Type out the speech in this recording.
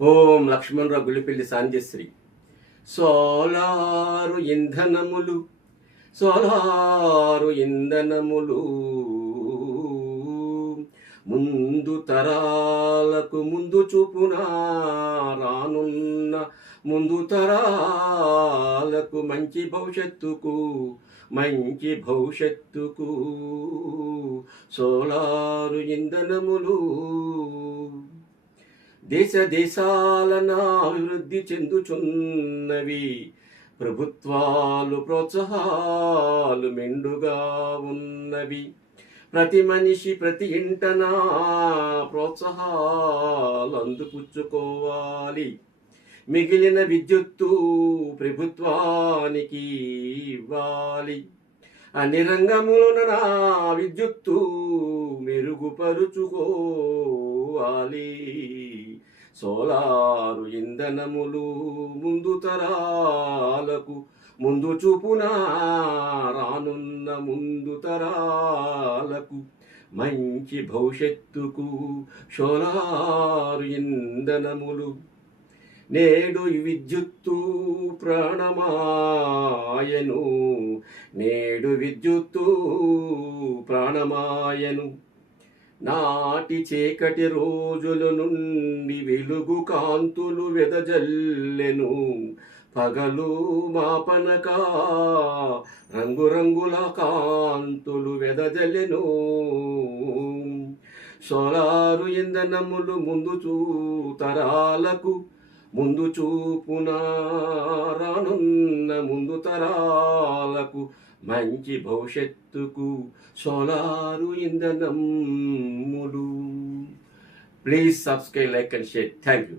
ఓం Lakshmanarao గుళ్ళిపల్లి సాంజశ్రీ. Solar ఇంధనములు solar ఇంధనములు ముందు తరాలకు ముందు చూపునా రానున్న ముందు తరాలకు మంచి భవిష్యత్తుకు సోలారు ఇంధనములు దేశాలన అభివృద్ధి చెందుచున్నవి. ప్రభుత్వాలు ప్రోత్సాహాలు మెండుగా ఉన్నవి. ప్రతి మనిషి ప్రతి ఇంటనా ప్రోత్సాహాలు అందుపుచ్చుకోవాలి. మిగిలిన విద్యుత్తు ప్రభుత్వానికి ఇవ్వాలి. అన్ని రంగములన విద్యుత్తు మెరుగుపరుచుకోవాలి. సోలారు ఇంధనములు ముందు తరాలకు ముందు చూపునా రానున్న ముందు తరాలకు మంచి భవిష్యత్తుకు సోలారు ఇంధనములు. నేడు విద్యుత్తు ప్రాణమాయను నాటి చీకటి రోజుల నుండి వెలుగు కాంతులు వెదజల్లెను. పగలు మాపనకా రంగురంగుల కాంతులు వెదజల్లెను. సోలారు ఇంధనములు తరాలకు ముందు చూపునా రానున్న ముందు తరాలకు మంచి భవిష్యత్తుకు సోలారు ఇంధనములు. Please subscribe, like and share. Thank you.